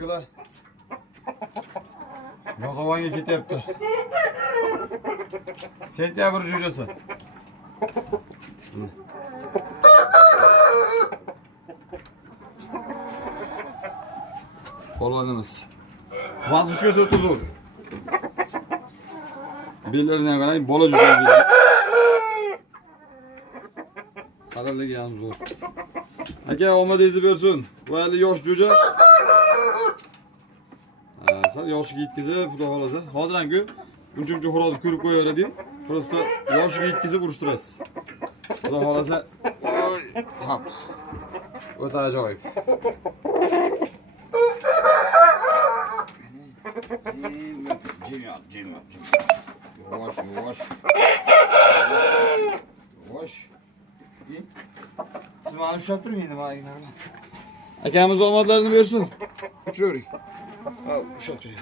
Akula. Yozovonga ketyapti. Sentyabr jo'jasi. Polvonimiz. Vazdushkasi o'ta zo'r. Bellardan qarang, bola jo'ja. Qaraligi ham zo'r. Aka, omadingizni bersin. Bu hali yosh jo'ja. Sal yoshiga yetkazib, xudo xolasa. Hozir ham-ku uncha xo'rozni ko'rib qo'yaveradi. Prosta yoshiga yetkazib urishtirasiz. Xudo xolasa. Hop. O'ta ajoyib. Jim. Yavaş. Siz bana uşak durmayın endi bana. Akamiz omadlarini bersin. Uçuyor. Uşak duruyor.